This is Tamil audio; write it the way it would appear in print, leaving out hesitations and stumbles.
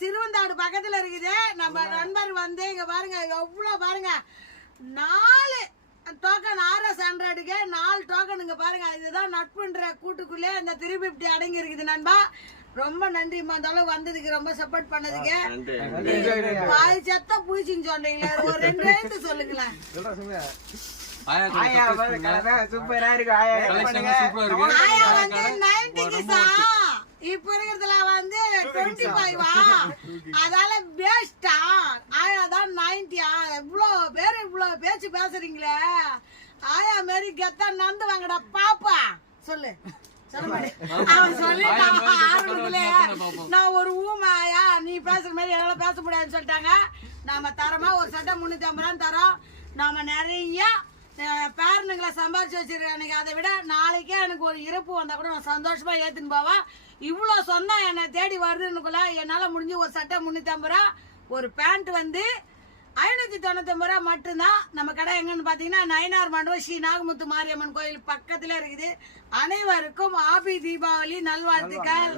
சிறுவந்தாடு பக்கத்துல இருக்குது. நம்ம நண்பர் வந்து இங்க பாருங்க எவ்வளவு பாருங்க 4 டோக்கன் RS100க்கு 4 டோக்கனுங்க பாருங்க. இதுதான் நட்புன்ற கூட்டுக்குள்ளே இந்த 350 அடங்கி இருக்குது நண்பா. ரொம்ப நன்றி இருந்தாலும் வந்ததுக்கு ரொம்ப சப்போர்ட் பண்ணதுக்கு. பாய் செத்த பூச்சின்னு சொன்னீங்களே ஒரு 2 எழுத்து சொல்லுங்களேன். ஆயா சூப்பரா இருக்கு. ஆயா வந்து 90 இப்ப இருக்கிறதுல வந்து 25 அதால பேஸ்டா ஆயா தான் 90 இவ்வளவு பேச்சு பேசுறீங்களே. ஆயா மாரி கெத்தா நந்து வாங்கடா பாப்பா சொல்லு. அவன் சொல்லிட்டான் ஆரம்பத்திலே நான் ஒரு ஊமாயா நீ பேசுற மாதிரி என்னால பேச முடியாதுன்னு சொல்லிட்டாங்க. நாம தரமா ஒரு சட்டை 350 ரூபான்னு தரோம். நாம நிறைய பேரனுங்களை சம்பாரிச்சு வச்சிருக்கேன். எனக்கு அதை விட நாளைக்கே எனக்கு ஒரு இறப்பு வந்தா கூட நான் சந்தோஷமா ஏத்துன்னு போவேன். இவ்வளவு சொந்தம் என்னை தேடி வருதுன்னுக்குள்ள என்னால முடிஞ்சு ஒரு சட்டை 350 ரூபா, ஒரு பேண்ட் வந்து 599 ரூபா மட்டும்தான். நம்ம கடை எங்கன்னு பாத்தீங்கன்னா நயினார் மண்டபம் ஸ்ரீ நாகமுத்து மாரியம்மன் கோயில் பக்கத்துல இருக்குது. அனைவருக்கும் ஹாப்பி தீபாவளி நல்வாழ்த்துக்கள்.